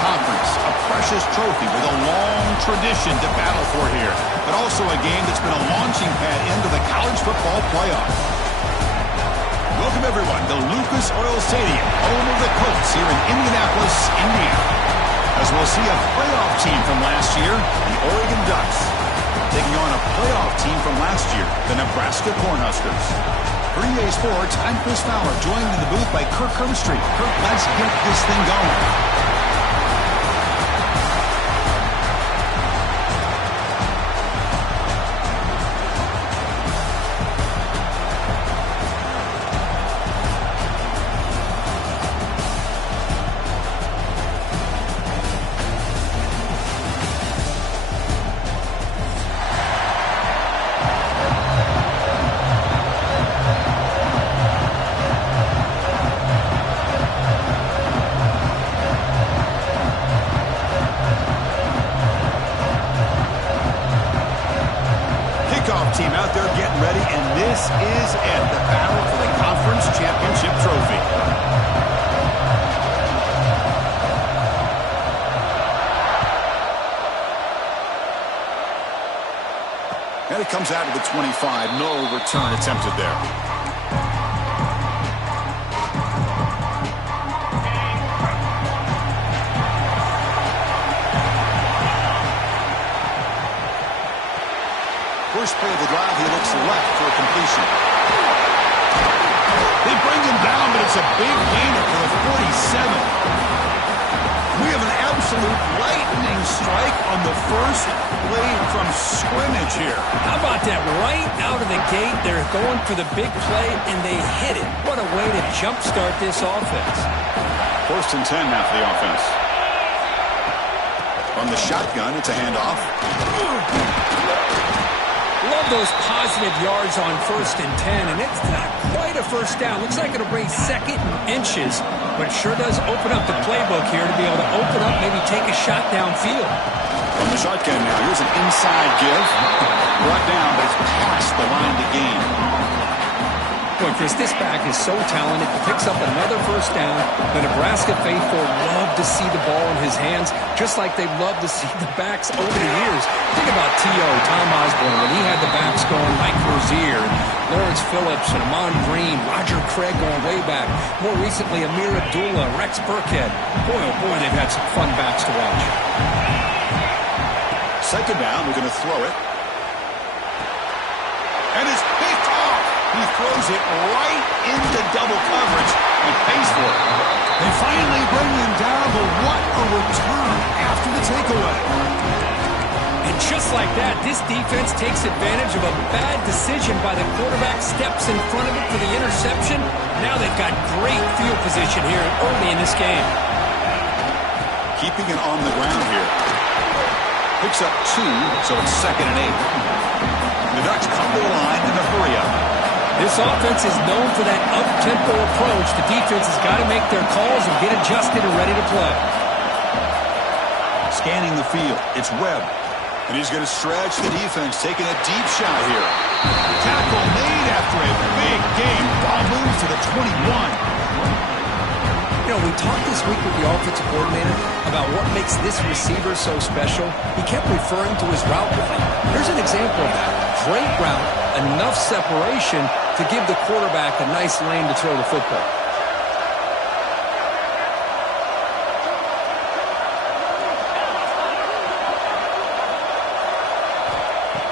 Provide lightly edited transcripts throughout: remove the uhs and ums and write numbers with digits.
conference, a precious trophy with a long tradition to battle for here, but also a game that's been a launching pad into the college football playoff. Welcome, everyone, to Lucas Oil Stadium, home of the Colts here in Indianapolis, Indiana. As we'll see a playoff team from last year, the Oregon Ducks, taking on a playoff team from last year, the Nebraska Cornhuskers. For EA Sports, I'm Chris Fowler, joined in the booth by Kirk Herbstreit. Kirk, let's get this thing going. Team out there getting ready, and this is it, the battle for the conference championship trophy. And it comes out of the 25. No return attempted there. First play of the drive, he looks left for a completion. They bring him down, but it's a big gainer for the 47. We have an absolute lightning strike on the first play from scrimmage here. How about that? Right out of the gate, they're going for the big play, and they hit it. What a way to jumpstart this offense. First and 10 now for the offense. From the shotgun, it's a handoff. Love those positive yards on 1st and 10, and it's not quite a first down. Looks like it'll bring second inches, but it sure does open up the playbook here to be able to open up, maybe take a shot downfield. From the shotgun now, here's an inside give. Brought down, but it's past the line to gain. Boy, Chris, this back is so talented. He picks up another first down. The Nebraska faithful love to see the ball in his hands, just like they've loved to see the backs over the years. Think about T.O., Tom Osborne, when he had the backs going, Mike Rozier, Lawrence Phillips, and Amon Green, Roger Craig going way back. More recently, Amir Abdullah, Rex Burkhead. Boy, oh boy, they've had some fun backs to watch. Second down, we're going to throw it. And it's picked off. He throws it right into double coverage and pays for it. They finally bring him down, but what a return after the takeaway. And just like that, this defense takes advantage of a bad decision by the quarterback, steps in front of it for the interception. Now they've got great field position here early in this game. Keeping it on the ground here. Picks up 2, so it's 2nd and 8. The Ducks come to the line in a hurry up. This offense is known for that up-tempo approach. The defense has got to make their calls and get adjusted and ready to play. Scanning the field, it's Webb. And he's going to stretch the defense, taking a deep shot here. Tackle made after a big game. Ball moves to the 21. You know, we talked this week with the offensive coordinator about what makes this receiver so special. He kept referring to his route running. Here's an example of that. Great route, enough separation to give the quarterback a nice lane to throw the football.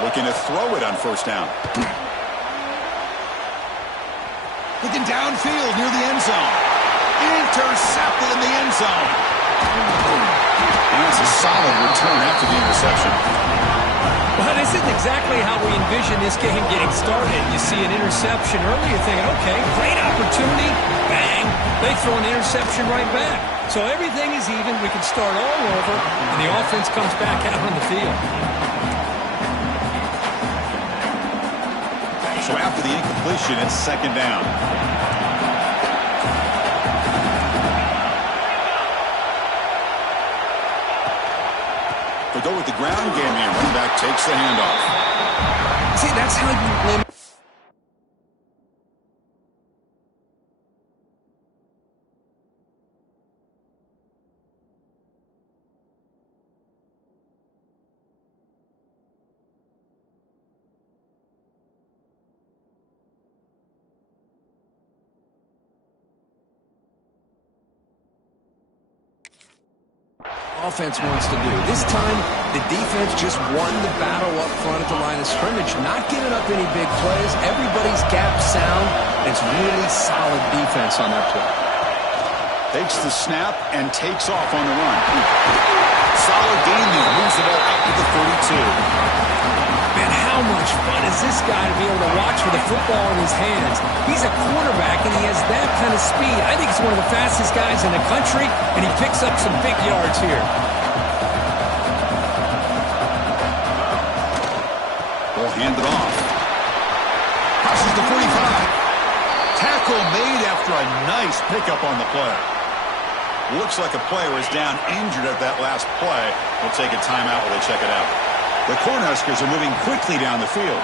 Looking to throw it on first down. Looking downfield near the end zone. Intercepted in the end zone. And that's a solid return after the interception. Well, this isn't exactly how we envision this game getting started. You see an interception early, you're thinking, okay, great opportunity. Bang. They throw an interception right back. So everything is even. We can start all over, and the offense comes back out on the field. So after the incompletion, it's 2nd down. They go with the ground game here. Running back takes the handoff. See, that's how you limit. offense wants to do. This time, the defense just won the battle up front at the line of scrimmage, not giving up any big plays. Everybody's gap sound. It's really solid defense on that play. Takes the snap and takes off on the run. Solid gain there. Moves the ball up to the 32. Man, how much fun is this guy to be able to watch with a football in his hands? He's a quarterback, and he has that kind of speed. I think he's one of the fastest guys in the country, and he picks up some big yards here. Ball handed off. Crosses the 45. Tackle made after a nice pickup on the play. Looks like a player is down injured at that last play. We'll take a timeout while they check it out. The Cornhuskers are moving quickly down the field.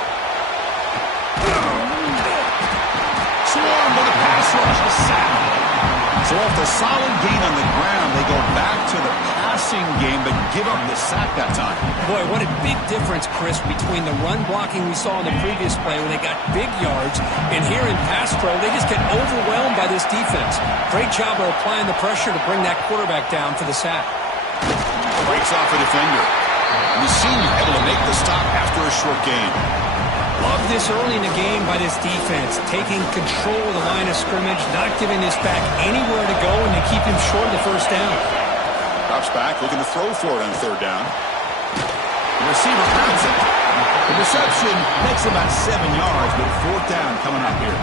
Swarm with a pass rush, a sack. So off the solid gain on the ground, they go back to the passing game, but give up the sack that time. Boy, what a big difference, Chris, between the run blocking we saw in the previous play when they got big yards, and here in pass pro, they just get overwhelmed by this defense. Great job of applying the pressure to bring that quarterback down for the sack. Breaks off a defender. And the senior able to make the stop after a short gain. Love this early in the game by this defense, taking control of the line of scrimmage, not giving this back anywhere to go, and they keep him short of the first down. Drops back, looking to throw for it on third down. The receiver grabs it. The reception makes about 7 yards, but fourth down coming up here.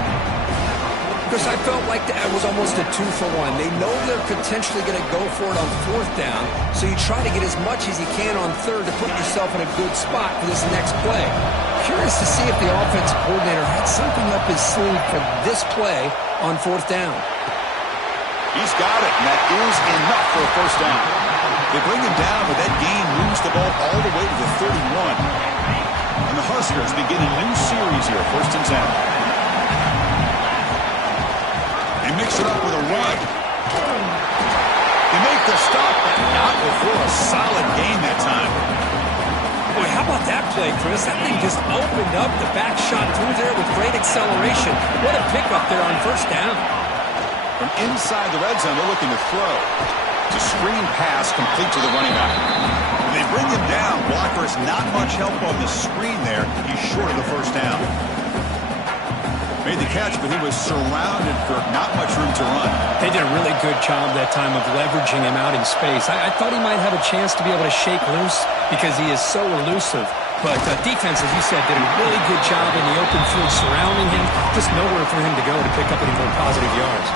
Chris, I felt like that was almost a 2-for-1. They know they're potentially going to go for it on fourth down, so you try to get as much as you can on third to put yourself in a good spot for this next play. Curious to see if the offensive coordinator had something up his sleeve for this play on fourth down. He's got it, and that is enough for a first down. They bring him down, but that gain moves the ball all the way to the 31. And the Huskers begin a new series here, 1st and 10. They mix it up with a run. They make the stop, but not before a solid gain that time. Boy, how about that play, Chris? That thing just opened up the back shot through there with great acceleration. What a pickup there on first down. From inside the red zone, they're looking to throw. It's a screen pass complete to the running back. When they bring him down, Blocker's not much help on the screen there. He's short of the first down. Made the catch, but he was surrounded for not much room to run. They did a really good job that time of leveraging him out in space. I thought he might have a chance to be able to shake loose because he is so elusive. But defense, as you said, did a really good job in the open field surrounding him. Just nowhere for him to go to pick up any more positive yards.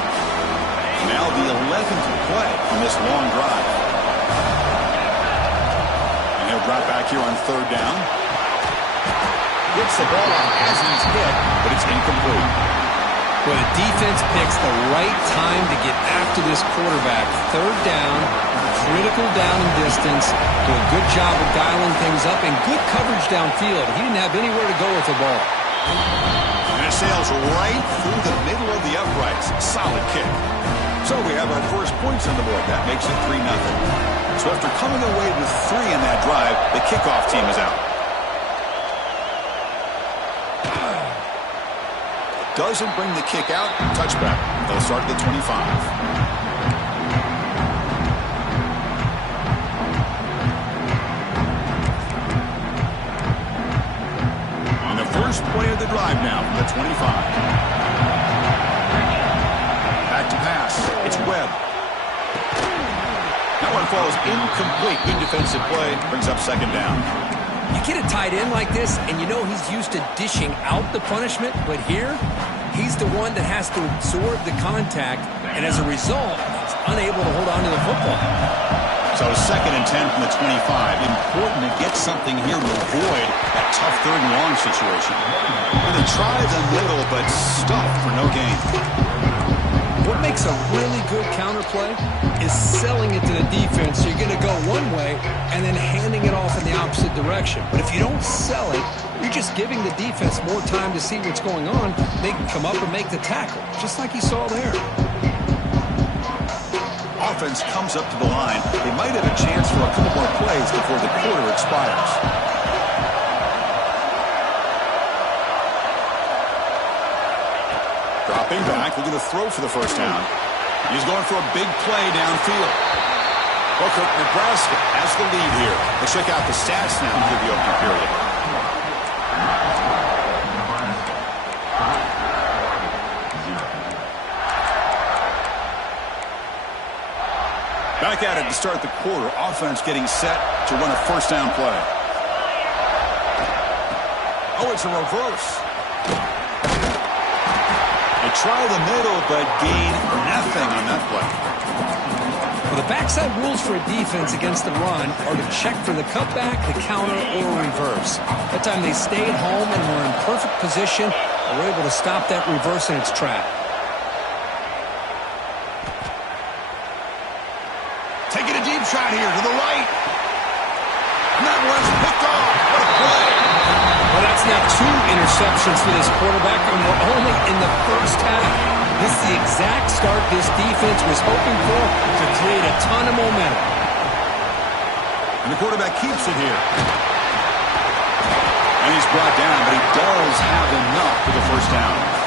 Now the 11th play on this long drive. And he'll drop back here on third down. Gets the ball out as he's hit, but it's incomplete. Well, the defense picks the right time to get after this quarterback. Third down, critical down in distance. Do a good job of dialing things up and good coverage downfield. He didn't have anywhere to go with the ball. And it sails right through the middle of the uprights. Solid kick. So we have our first points on the board. That makes it 3-0. So after coming away with 3 in that drive, the kickoff team is out. Doesn't bring the kick out. Touchback. They'll start at the 25. On the first play of the drive now from the 25. Back to pass. It's Webb. That one falls incomplete. Good defensive play. Brings up second down. You get a tight end like this, and you know he's used to dishing out the punishment, but here, he's the one that has to absorb the contact, and as a result, he's unable to hold on to the football. So 2nd and 10 from the 25. Important to get something here to avoid that tough third and long situation. And they try the middle, but stuffed for no gain. What makes a really good counterplay is selling it to the defense. So you're going to go one way and then handing it off in the opposite direction. But if you don't sell it, you're just giving the defense more time to see what's going on. They can come up and make the tackle, just like you saw there. Offense comes up to the line. They might have a chance for a couple more plays before the quarter expires. Dropping back, looking to throw for the first down. He's going for a big play downfield. Well, Cook, Nebraska has the lead here. Let's check out the stats now for the opening period. Back at it to start the quarter. Offense getting set to run a first down play. Oh, it's a reverse. They try the middle, but gain nothing on that play. Well, the backside rules for a defense against the run are to check for the cutback, the counter, or reverse. That time they stayed home and were in perfect position and were able to stop that reverse in its track. Taking a deep shot here to the right. And that one's picked off. What a play. Well, that's now 2 interceptions for this quarterback, and we're only in the first half. This is the exact start this defense was hoping for to create a ton of momentum. And the quarterback keeps it here. And he's brought down, but he does have enough for the first down.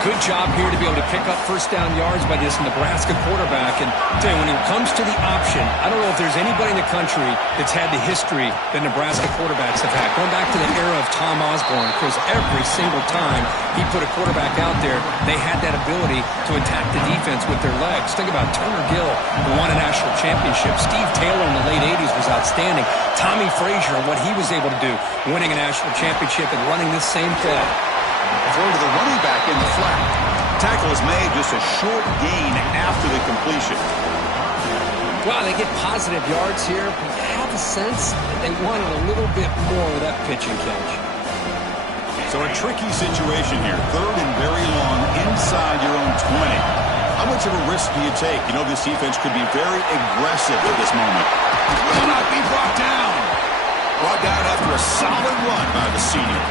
Good job here to be able to pick up first down yards by this Nebraska quarterback. And I tell you, when it comes to the option, I don't know if there's anybody in the country that's had the history that Nebraska quarterbacks have had. Going back to the era of Tom Osborne, because every single time he put a quarterback out there, they had that ability to attack the defense with their legs. Think about Turner Gill, who won a national championship. Steve Taylor in the late 80s was outstanding. Tommy Frazier and what he was able to do, winning a national championship and running this same play. Throw to the running back in the flat. Tackle is made, just a short gain after the completion. Well, they get positive yards here, but I have a sense that they wanted a little bit more of that pitch and catch. So a tricky situation here. 3rd and very long inside your own 20. How much of a risk do you take? You know this defense could be very aggressive at this moment. Will not be brought down. Brought down after a solid run by the senior.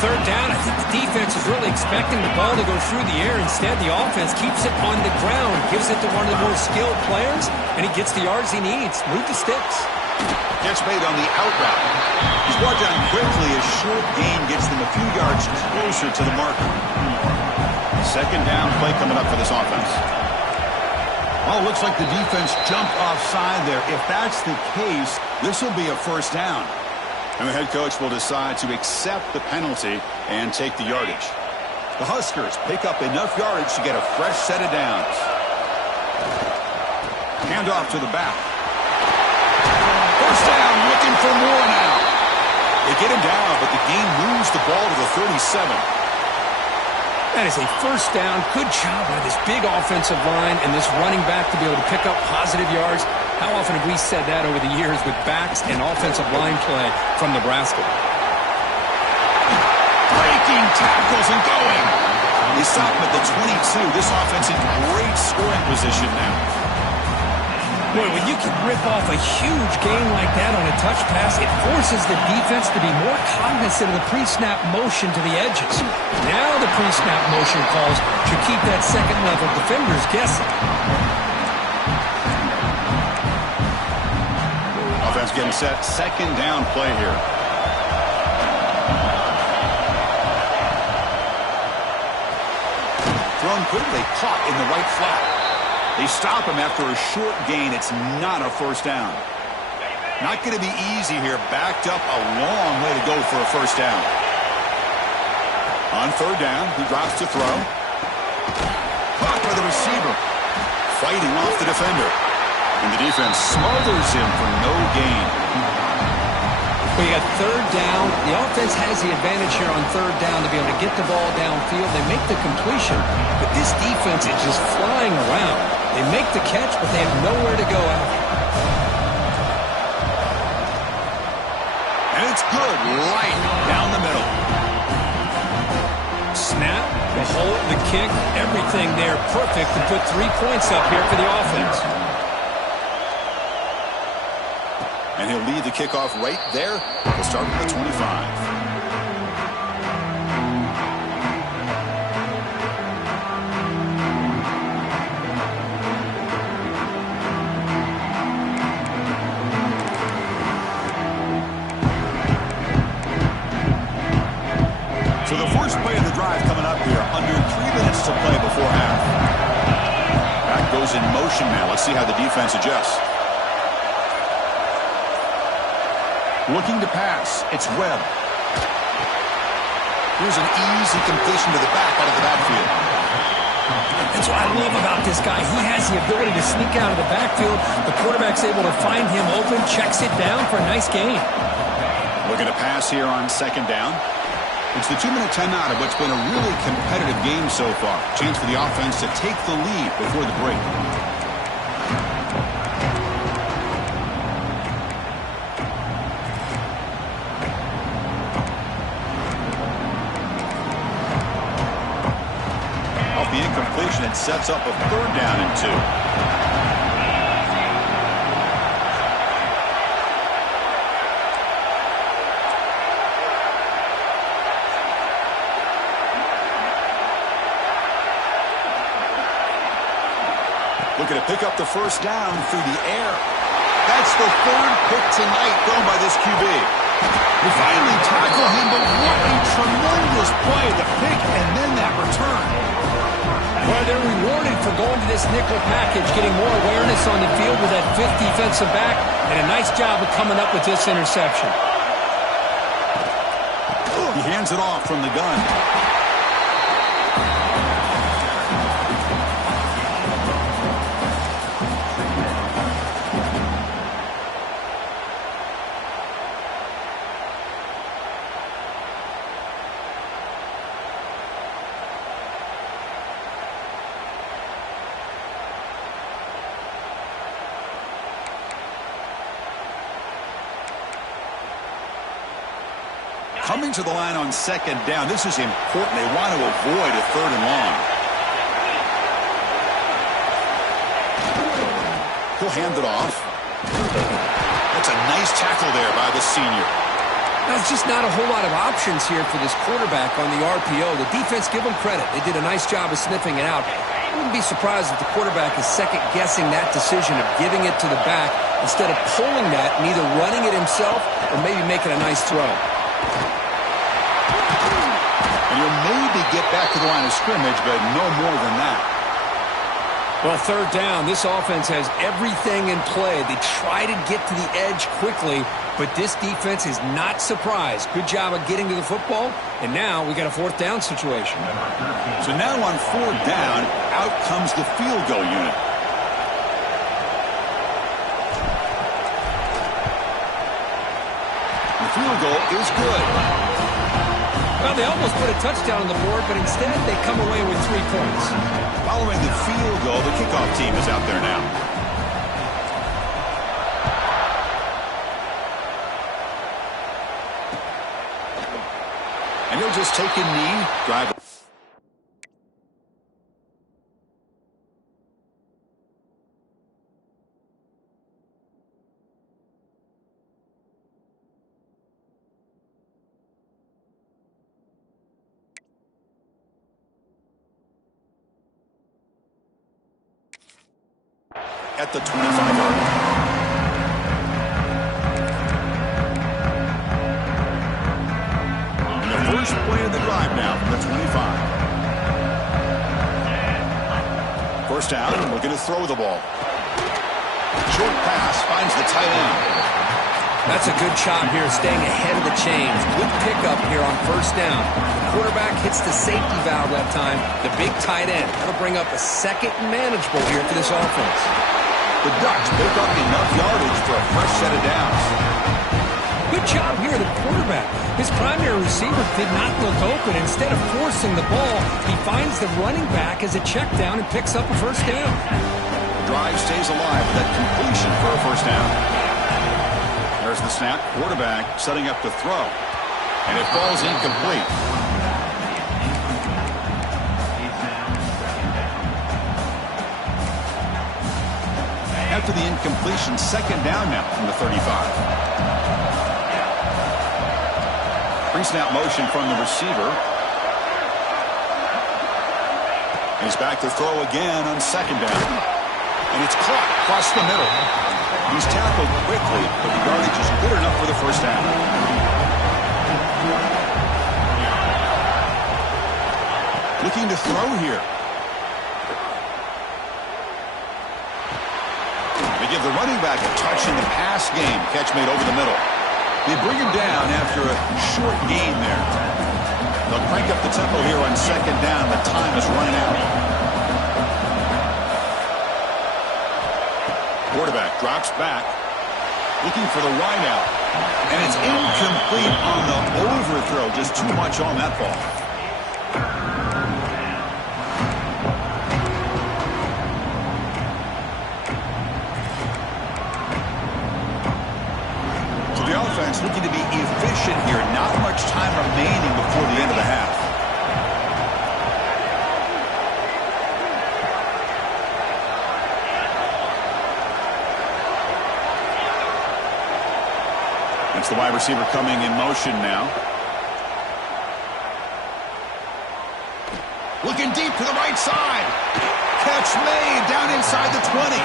3rd down, I think the defense is really expecting the ball to go through the air. Instead, the offense keeps it on the ground, gives it to one of the more skilled players, and he gets the yards he needs. Move the sticks. Catch made on the out route. He's brought down quickly. A short gain gets them a few yards closer to the marker. 2nd down play coming up for this offense. Oh, looks like the defense jumped offside there. If that's the case, this will be a first down. And the head coach will decide to accept the penalty and take the yardage. The Huskers pick up enough yardage to get a fresh set of downs. Hand off to the back. First down, looking for more now. They get him down, but the game moves the ball to the 37. That is a first down. Good job by this big offensive line and this running back to be able to pick up positive yards. How often have we said that over the years with backs and offensive line play from Nebraska? Breaking tackles and going. They stop him at the 22. This offense in great scoring position now. Boy, when you can rip off a huge gain like that on a touch pass, it forces the defense to be more cognizant of the pre-snap motion to the edges. Now the pre-snap motion calls should keep that second-level defenders guessing. Offense getting set. 2nd down play here. Thrown quickly, caught in the right flat. They stop him after a short gain. It's not a first down. Not going to be easy here. Backed up a long way to go for a first down. On 3rd down, he drops to throw. Caught by the receiver. Fighting off the defender. And the defense smothers him for no gain. Well, you got 3rd down. The offense has the advantage here on 3rd down to be able to get the ball downfield. They make the completion, but this defense is just flying around. They make the catch, but they have nowhere to go after. And it's good, right down the middle. Snap, the hold, the kick, everything there perfect to put 3 points up here for the offense. And he'll lead the kickoff right there. He'll start with the 25. So the first play of the drive coming up here, under 3 minutes to play before half. Back goes in motion now. Let's see how the defense adjusts. Looking to pass. It's Webb. Here's an easy completion to the back out of the backfield. That's what I love about this guy. He has the ability to sneak out of the backfield. The quarterback's able to find him open, checks it down for a nice gain. Looking to pass here on second down. It's the 2-minute timeout of what's been a really competitive game so far. Chance for the offense to take the lead before the break. Off the incompletion, it sets up a 3rd down and 2. Looking to pick up the 1st down through the air. That's the 3rd pick tonight thrown by this QB. They finally tackle him, but what a tremendous play. The pick and then that return. Well, they're rewarded for going to this nickel package, getting more awareness on the field with that 5th defensive back, and a nice job of coming up with this interception. He hands it off from the gun. Coming to the line on 2nd down. This is important. They want to avoid a 3rd and long. He'll hand it off. That's a nice tackle there by the senior. There's just not a whole lot of options here for this quarterback on the RPO. The defense, give them credit. They did a nice job of sniffing it out. I wouldn't be surprised if the quarterback is second-guessing that decision of giving it to the back instead of pulling that and either running it himself or maybe making a nice throw. And he'll maybe get back to the line of scrimmage, but no more than that. Well, 3rd down, this offense has everything in play. They try to get to the edge quickly, but this defense is not surprised. Good job of getting to the football, and now we got a 4th down situation. So now on 4th down, out comes the field goal unit. The field goal is good. Well, they almost put a touchdown on the board, but instead they come away with 3 points. Following the field goal, the kickoff team is out there now. And he'll just take a knee, drive. At the 25-yard line. And the first play of the drive now from the 25. 1st down, looking to throw the ball. Short pass finds the tight end. That's a good job here, staying ahead of the chains. Good pickup here on 1st down. The quarterback hits the safety valve that time. The big tight end. That'll bring up a 2nd and manageable here for this offense. The Ducks pick up enough yardage for a fresh set of downs. Good job here, the quarterback. His primary receiver did not look open. Instead of forcing the ball, he finds the running back as a check down and picks up a 1st down. The drive stays alive with that completion for a 1st down. There's the snap. Quarterback setting up to throw. And it falls incomplete. After the incompletion, 2nd down now from the 35. Pre-snap motion from the receiver. He's back to throw again on 2nd down. And it's caught across the middle. He's tackled quickly, but the yardage is good enough for the 1st down. Looking to throw here. They give the running back a touch in the pass game. Catch made over the middle. They bring him down after a short gain there. They'll crank up the tempo here on second down. The time is running out. Quarterback drops back, looking for the wide out. And it's incomplete on the overthrow. Just too much on that ball. So the offense looking to be efficient here. Not much time remaining before the end of the half. It's the wide receiver coming in motion now. Looking deep to the right side. Catch made down inside the 20.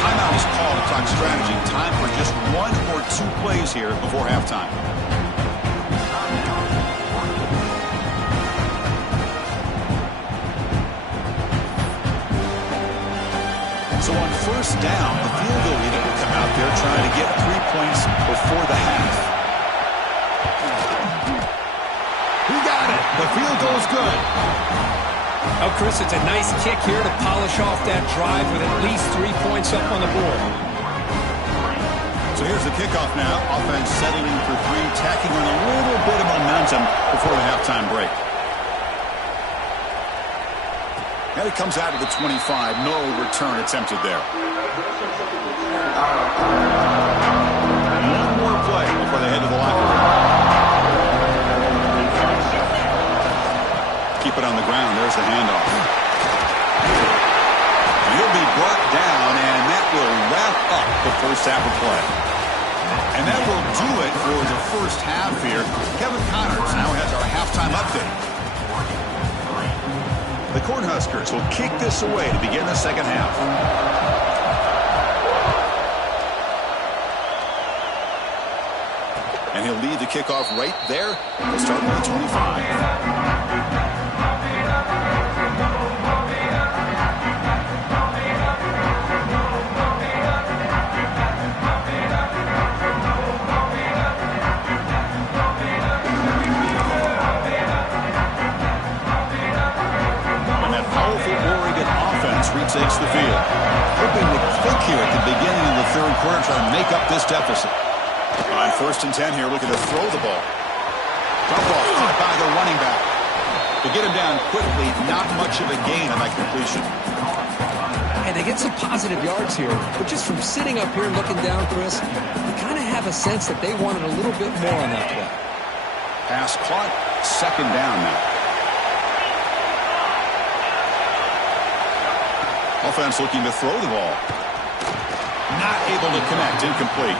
Timeout is called to talk strategy. Time for just 1 or 2 plays here before halftime. So on first down, the field goal leader will come out there trying to get 3 points before the half. He got it. The field goal is good. Oh, Chris, it's a nice kick here to polish off that drive with at least 3 points up on the board. So here's the kickoff now. Offense settling for 3, tacking on a little bit of momentum before the halftime break. And it comes out to the 25. No return attempted there. One more play before they head to the locker room. Keep it on the ground. There's the handoff. He'll be brought down, and that will wrap up the first half of play. And that will do it for the first half here. Kevin Connors now has our halftime update. The Cornhuskers will kick this away to begin the second half. And he'll lead the kickoff right there. He'll start with the 25. Retakes the field. Hoping to click here at the beginning of the third quarter, trying to make up this deficit. On first and 10 here, looking to throw the ball. Dump off caught by the running back. To get him down quickly, not much of a gain on that completion. And they get some positive yards here, but just from sitting up here looking down, Chris, you kind of have a sense that they wanted a little bit more on that play. Pass caught, second down now. Offense looking to throw the ball. Not able to connect. Incomplete.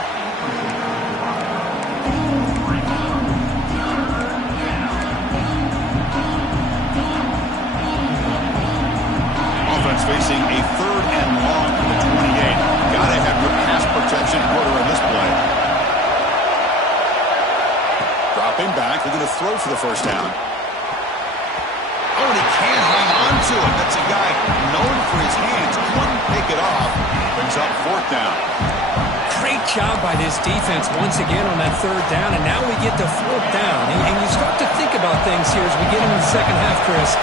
Offense facing a third and long from the 28. Gotta have your pass protection in order in this play. Dropping back, looking to throw for the first down. Oh, and he can't hang on to it. That's a guy known for his hands. Couldn't pick it off. Brings up fourth down. Great job by this defense once again on that third down, and now we get to fourth down. And you start to think about things here as we get into the second half, Chris.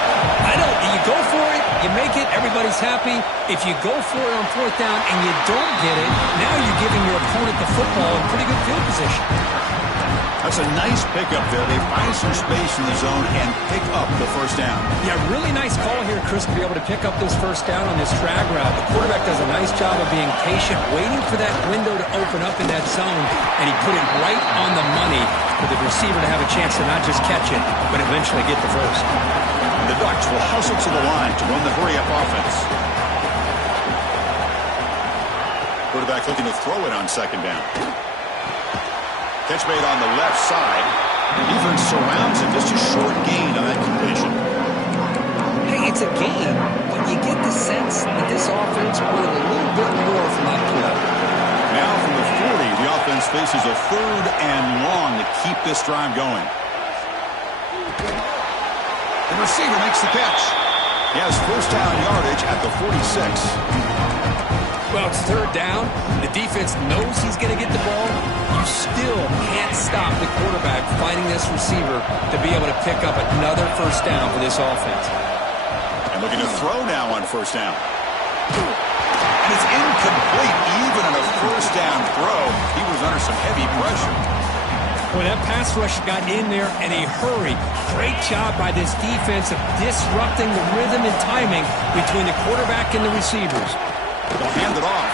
You go for it, you make it, everybody's happy. If you go for it on fourth down and you don't get it, now you're giving your opponent the football in pretty good field position. That's a nice pickup there. They find some space in the zone and pick up the first down. Yeah, really nice call here, Chris, to be able to pick up this first down on this drag route. The quarterback does a nice job of being patient, waiting for that window to open up in that zone, and he put it right on the money for the receiver to have a chance to not just catch it, but eventually get the first. And the Ducks will hustle to the line to run the hurry-up offense. Quarterback looking to throw it on second down. Catch made on the left side. The defense surrounds him. Just a short gain on that completion. Hey, it's a gain, but you get the sense that this offense wanted a little bit more from that play. Now from the 40, the offense faces a third and long to keep this drive going. The receiver makes the catch. He has first down yardage at the 46. Well, it's third down. The defense knows he's going to get the ball. You you still can't stop the quarterback finding this receiver to be able to pick up another first down for this offense. And looking to throw now on first down. And it's incomplete. Even on a first down throw, he was under some heavy pressure. When that pass rush got in there in a hurry, great job by this defense of disrupting the rhythm and timing between the quarterback and the receivers. They'll hand it off.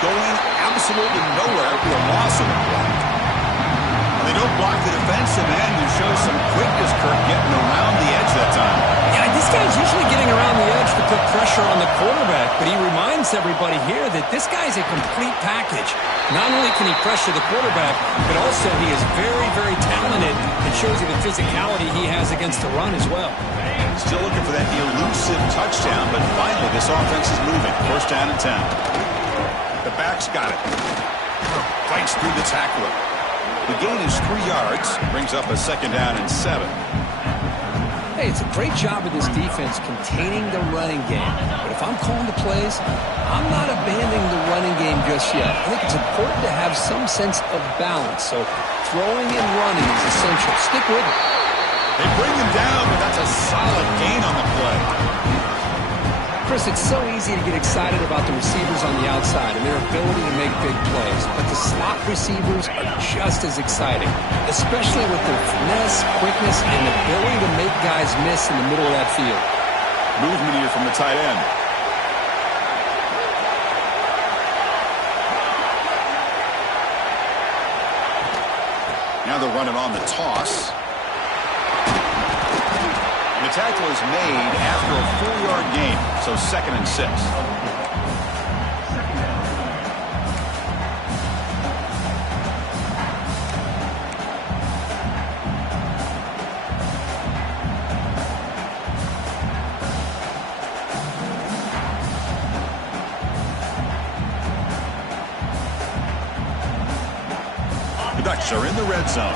Going absolutely nowhere for a loss of the block. They don't block the defensive end, who shows some quickness, Kirk, getting around the edge that time. Yeah, this guy's usually getting around the edge to put pressure on the quarterback, but he reminds everybody here that this guy's a complete package. Not only can he pressure the quarterback, but also he is very, very talented and shows you the physicality he has against the run as well. Still looking for that elusive touchdown, but finally this offense is moving. First down and 10. The back's got it. Fights through the tackler. The gain is 3 yards. Brings up a second down and 7. Hey, it's a great job of this defense containing the running game. But if I'm calling the plays, I'm not abandoning the running game just yet. I think it's important to have some sense of balance. So throwing and running is essential. Stick with it. They bring him down, but that's a solid gain on the play. Chris, it's so easy to get excited about the receivers on the outside and their ability to make big plays. But the slot receivers are just as exciting, especially with their finesse, quickness, and ability to make guys miss in the middle of that field. Movement here from the tight end. Now they're running on the toss. The tackle is made after a 4-yard gain, so second and 6. The Ducks are in the red zone.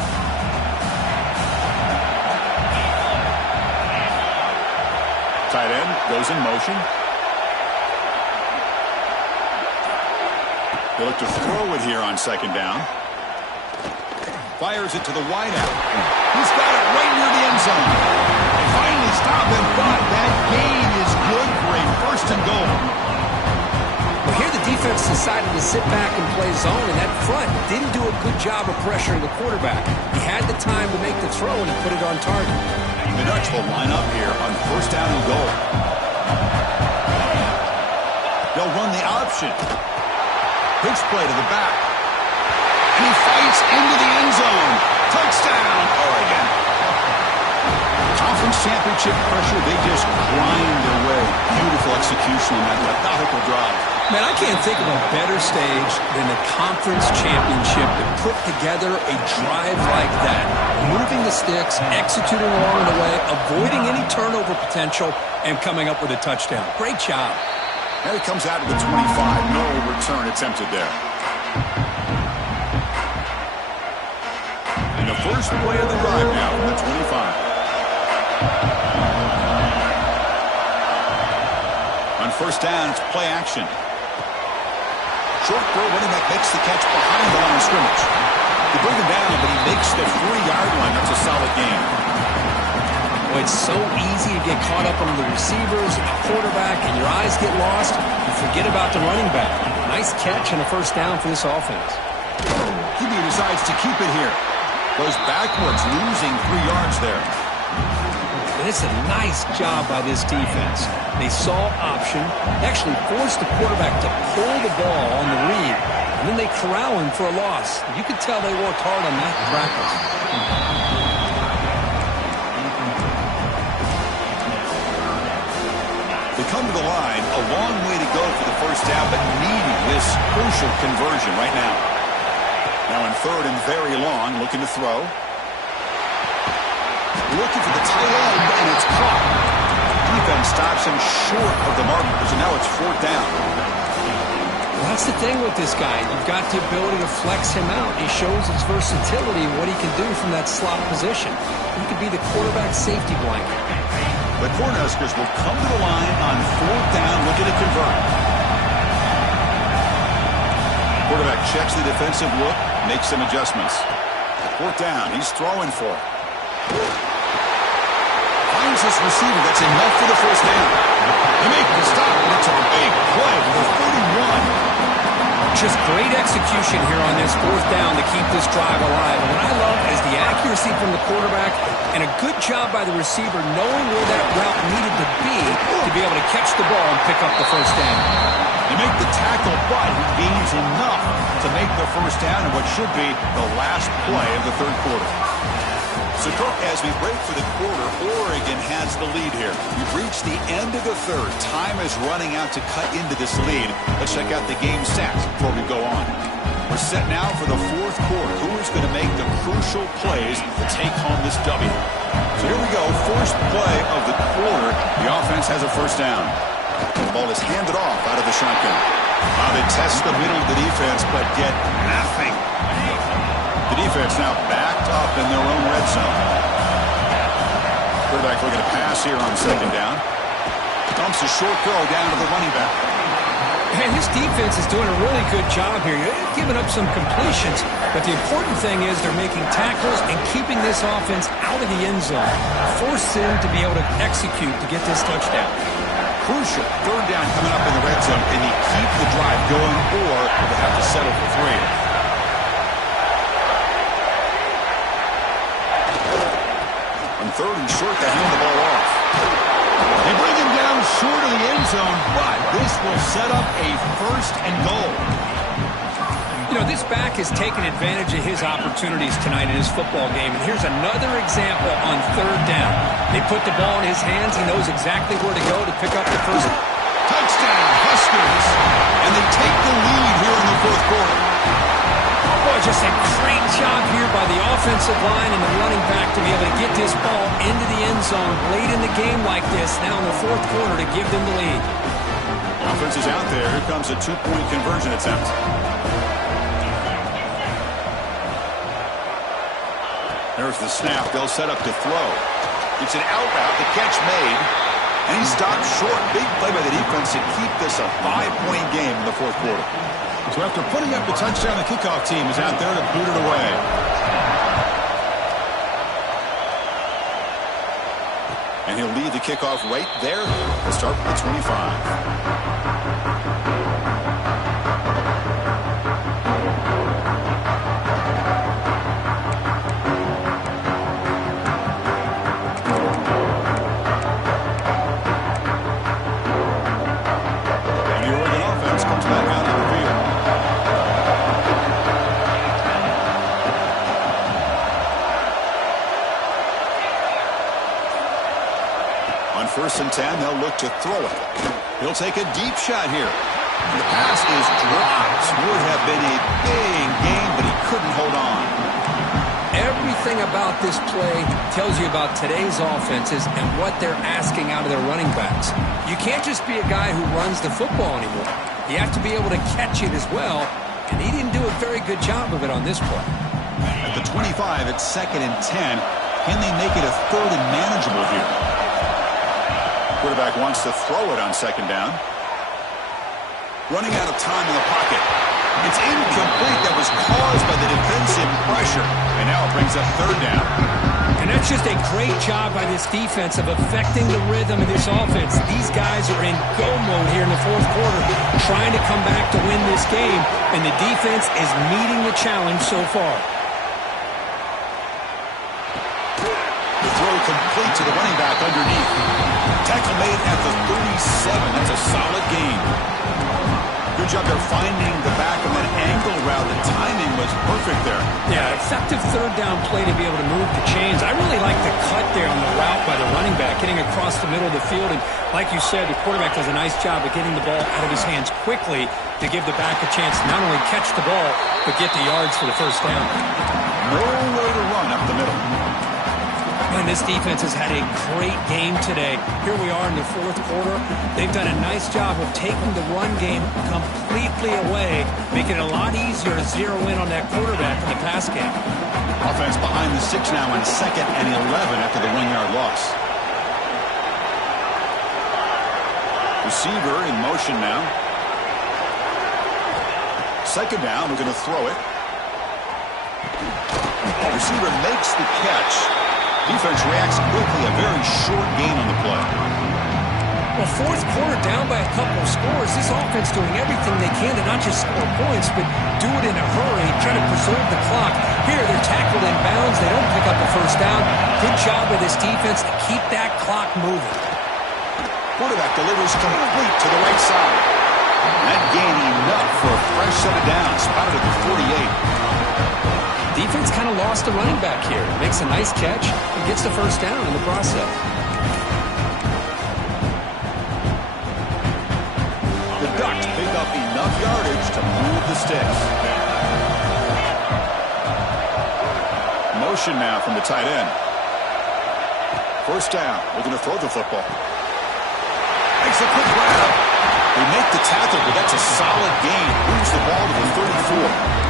Tight end goes in motion. They look to throw it here on second down. Fires it to the wideout. He's got it right near the end zone. They finally stop him, but that gain is good for a first and goal. Well, here the defense decided to sit back and play zone, and that front didn't do a good job of pressuring the quarterback. He had the time to make the throw, and he put it on target. The Ducks will line up here on first down and goal. They'll run the option. Pitch play to the back. And he fights into the end zone. Touchdown, Oregon. Conference championship pressure, they just grind their way. Beautiful execution on that methodical drive. Man, I can't think of a better stage than the conference championship to put together a drive like that. Moving the sticks, executing along the way, avoiding any turnover potential, and coming up with a touchdown. Great job. And it comes out to the 25. No return attempted there. And the first play of the drive now from the 25. On first down, it's play action. Short throw, running back makes the catch behind the line of scrimmage. They bring him down, but he makes the 3-yard line. That's a solid gain. Well, it's so easy to get caught up on the receivers and the quarterback, and your eyes get lost. You forget about the running back. Nice catch and a first down for this offense. He decides to keep it here. Goes backwards, losing 3 yards there. And it's a nice job by this defense. They saw option, actually forced the quarterback to pull the ball on the read, and then they corral him for a loss. You could tell they worked hard on that in practice. They come to the line, a long way to go for the first down, but needing this crucial conversion right now. Now in third and very long, looking to throw. Looking for the tight end, and it's caught. Defense stops him short of the markers, and now it's fourth down. Well, that's the thing with this guy. You've got the ability to flex him out. He shows his versatility and what he can do from that slot position. He could be the quarterback safety blanket. The Cornhuskers will come to the line on fourth down, looking to convert. Quarterback checks the defensive look, makes some adjustments. Fourth down, he's throwing for it. Finds his receiver, that's enough for the first down. They make the stop, and it's a big play for the 31. Just great execution here on this fourth down to keep this drive alive. And what I love is the accuracy from the quarterback and a good job by the receiver knowing where that route needed to be able to catch the ball and pick up the first down. They make the tackle, but he gains enough to make the first down in what should be the last play of the third quarter. So, Kirk, as we break for the quarter, Oregon has the lead here. We've reached the end of the third. Time is running out to cut into this lead. Let's check out the game stats before we go on. We're set now for the fourth quarter. Who is going to make the crucial plays to take home this W? So here we go. First play of the quarter. The offense has a first down. The ball is handed off out of the shotgun. They test the middle of the defense, but get nothing. The defense now backed up in their own red zone. Quarterback looking to pass here on second down. Dumps a short throw down to the running back. And this defense is doing a really good job here. They're giving up some completions, but the important thing is they're making tackles and keeping this offense out of the end zone. Force them to be able to execute to get this touchdown. Crucial third down coming up in the red zone. Can he keep the drive going, or will they have to settle for three? On third and short, they hand the ball off. They bring him down short of the end zone, but this will set up a first and goal. You know, this back has taken advantage of his opportunities tonight in his football game. And here's another example on third down. They put the ball in his hands. He knows exactly where to go to pick up the first. Touchdown, Huskers. And they take the lead here in the fourth quarter. Boy, just a great job here by the offensive line and the running back to be able to get this ball into the end zone late in the game like this, now in the fourth quarter, to give them the lead. Offense is out there. Here comes a two-point conversion attempt. There's the snap. They'll set up to throw. It's an out route. The catch made. And he stopped short. Big play by the defense to keep this a 5-point game in the fourth quarter. So after putting up the touchdown, the kickoff team is out there to boot it away. And he'll lead the kickoff right there. We'll start with the 25. First and 10, they'll look to throw it. He'll take a deep shot here. And the pass is dropped. Would have been a big game, but he couldn't hold on. Everything about this play tells you about today's offenses and what they're asking out of their running backs. You can't just be a guy who runs the football anymore. You have to be able to catch it as well, and he didn't do a very good job of it on this play. At the 25, it's second and 10. Can they make it a third and manageable here? Quarterback wants to throw it on second down. Running out of time in the pocket. It's incomplete. That was caused by the defensive pressure. And now it brings up third down. And that's just a great job by this defense of affecting the rhythm of this offense. These guys are in go mode here in the fourth quarter, trying to come back to win this game. And the defense is meeting the challenge so far. The throw complete to the running back underneath. Tackle made at the 37. That's a solid gain. Good job there finding the back of that angle route. The timing was perfect there. Yeah, effective third down play to be able to move the chains. I really like the cut there on the route by the running back, getting across the middle of the field. And like you said, the quarterback does a nice job of getting the ball out of his hands quickly to give the back a chance to not only catch the ball, but get the yards for the first down. Nowhere to run up the middle. And this defense has had a great game today. Here we are in the fourth quarter. They've done a nice job of taking the run game completely away, making it a lot easier to zero in on that quarterback in the pass game. Offense behind the 6 now on second and 11 after the 1-yard loss. Receiver in motion now. second down, we're going to throw it. Receiver makes the catch. Defense reacts quickly. A very short gain on the play. Well, fourth quarter down by a couple of scores. This offense doing everything they can to not just score points, but do it in a hurry, trying to preserve the clock. Here, they're tackled in bounds. They don't pick up a first down. Good job by this defense to keep that clock moving. Quarterback delivers complete to the right side. That gain enough for a fresh set of downs. Spotted at the 48. Defense kind of lost the running back here. Makes a nice catch and gets the first down in the process. The Ducks pick up enough yardage to move the sticks. Motion now from the tight end. First down. We're going to throw the football. Makes a quick grab. They make the tackle, but that's a solid gain. Moves the ball to the 34.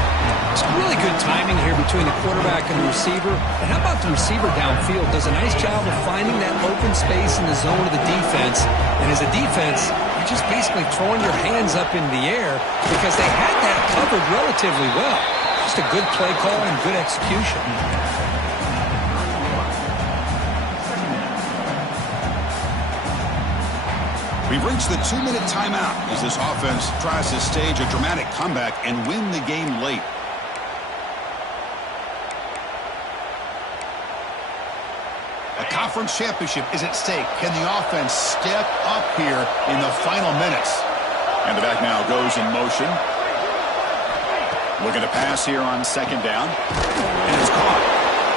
It's really good timing here between the quarterback and the receiver. And how about the receiver downfield? Does a nice job of finding that open space in the zone of the defense. And as a defense, you're just basically throwing your hands up in the air because they had that covered relatively well. Just a good play call and good execution. We've reached the 2-minute timeout as this offense tries to stage a dramatic comeback and win the game late. A conference championship is at stake. Can the offense step up here in the final minutes? And the back now goes in motion. Looking to pass here on second down. And it's caught.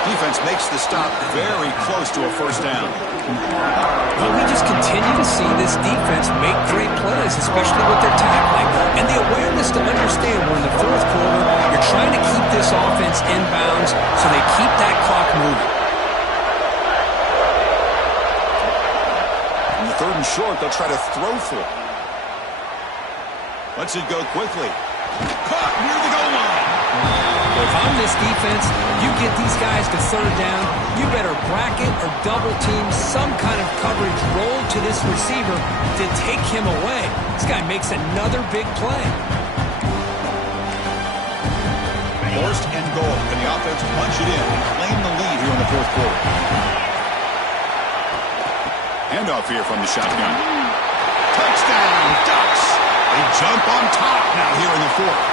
Defense makes the stop very close to a first down. Well, we just continue to see this defense make great plays, especially with their tackling. And the awareness to understand we're in the fourth quarter, you're trying to keep this offense in bounds so they keep that clock moving. In the third and short, they'll try to throw for it. Lets it go quickly. Caught near the goal line. If I'm this defense, you get these guys to third down, you better bracket or double team some kind of coverage roll to this receiver to take him away. This guy makes another big play. First and goal. Can the offense punch it in and claim the lead here in the fourth quarter? Handoff here from the shotgun. Touchdown, Ducks. They jump on top now here in the fourth.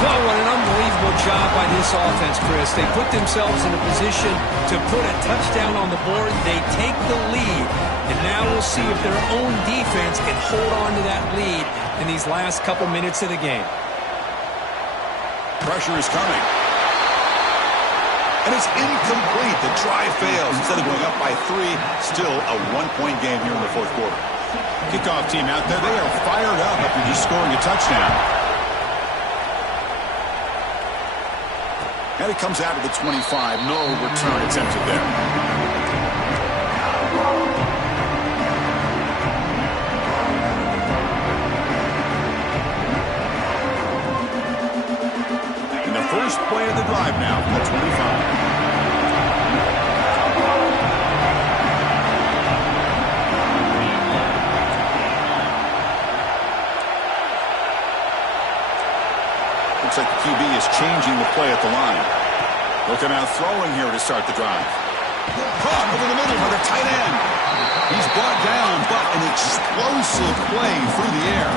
Well, what an unbelievable job by this offense, Chris. They put themselves in a position to put a touchdown on the board. They take the lead, and now we'll see if their own defense can hold on to that lead in these last couple minutes of the game. Pressure is coming. And it's incomplete. The try fails. Instead of going up by 3, still a 1-point game here in the fourth quarter. Kickoff team out there, they are fired up after just scoring a touchdown. And it comes out of the 25. No return attempted there. And the first play of the drive now from the 25. Looks like the QB is changing the play at the line. Looking out throwing here to start the drive. Caught over the middle by the tight end. He's brought down, but an explosive play through the air.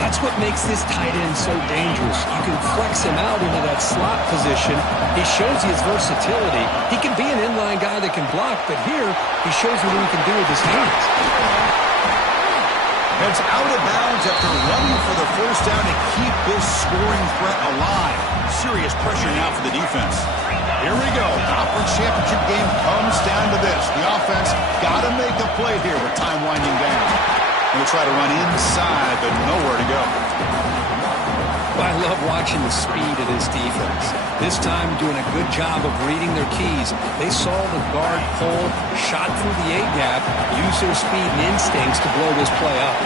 That's what makes this tight end so dangerous. You can flex him out into that slot position. He shows his versatility. He can be an inline guy that can block, but here he shows what he can do with his hands. It's out of bounds after running for the first down to keep this scoring threat alive. Serious pressure now for the defense. Here we go. Conference championship game comes down to this. The offense got to make a play here with time winding down. They'll try to run inside, but nowhere to go. I love watching the speed of this defense. This time doing a good job of reading their keys. They saw the guard pull, shot through the A-gap, used their speed and instincts to blow this play up.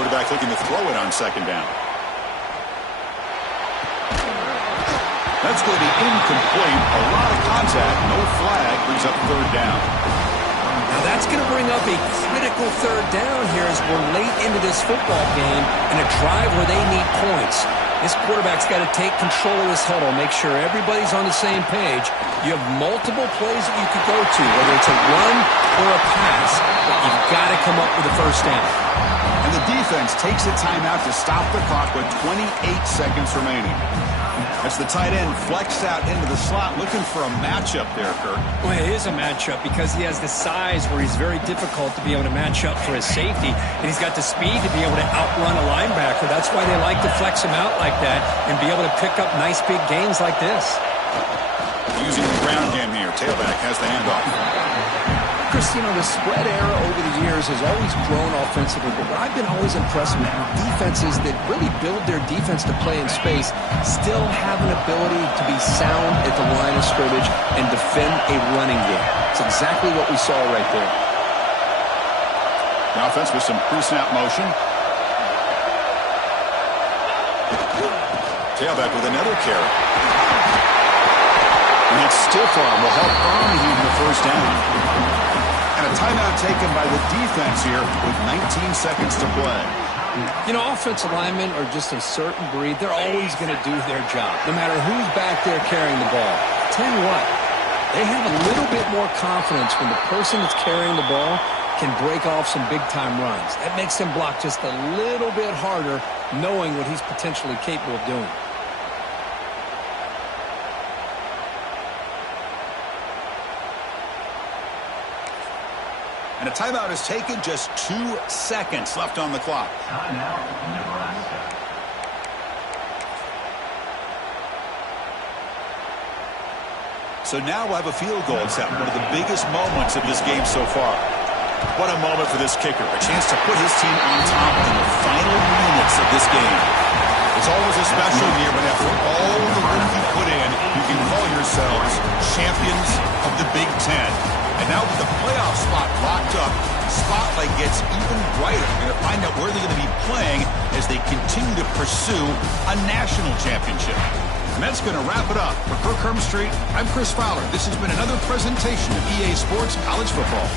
Quarterback looking to throw it on second down. That's going to be incomplete. A lot of contact, no flag, brings up third down. Now that's going to bring up a critical third down here as we're late into this football game and a drive where they need points. This quarterback's got to take control of this huddle, make sure everybody's on the same page. You have multiple plays that you could go to, whether it's a run or a pass, but you've got to come up with a first down. And the defense takes a timeout to stop the clock with 28 seconds remaining. As the tight end flexed out into the slot, looking for a matchup there, Kirk. Well, it is a matchup because he has the size where he's very difficult to be able to match up for his safety, and he's got the speed to be able to outrun a linebacker. That's why they like to flex him out like that and be able to pick up nice big gains like this. Using the ground game here, tailback has the handoff. Chris, you know, the spread era over the years has always grown offensively, but what I've been always impressed with defenses that really build their defense to play in space still have an ability to be sound at the line of scrimmage and defend a running game. It's exactly what we saw right there. The offense with some pre-snap motion. Tailback with another carry. And that stiff arm will help earn him the first down. And a timeout taken by the defense here with 19 seconds to play. You know, offensive linemen are just a certain breed. They're always going to do their job, no matter who's back there carrying the ball. Tell you what, they have a little bit more confidence when the person that's carrying the ball can break off some big-time runs. That makes them block just a little bit harder, knowing what he's potentially capable of doing. And a timeout is taken, just 2 seconds left on the clock. Timeout, Nebraska. So now we'll have a field goal attempt, one of the biggest moments of this game so far. What a moment for this kicker, a chance to put his team on top in the final minutes of this game. It's always a special year, but after all the work you put in, you can call yourselves champions of the Big Ten. And now with the playoff spot locked up, the spotlight gets even brighter. We're going to find out where they're going to be playing as they continue to pursue a national championship. And that's going to wrap it up. For Kirk Hermstreet, I'm Chris Fowler. This has been another presentation of EA Sports College Football.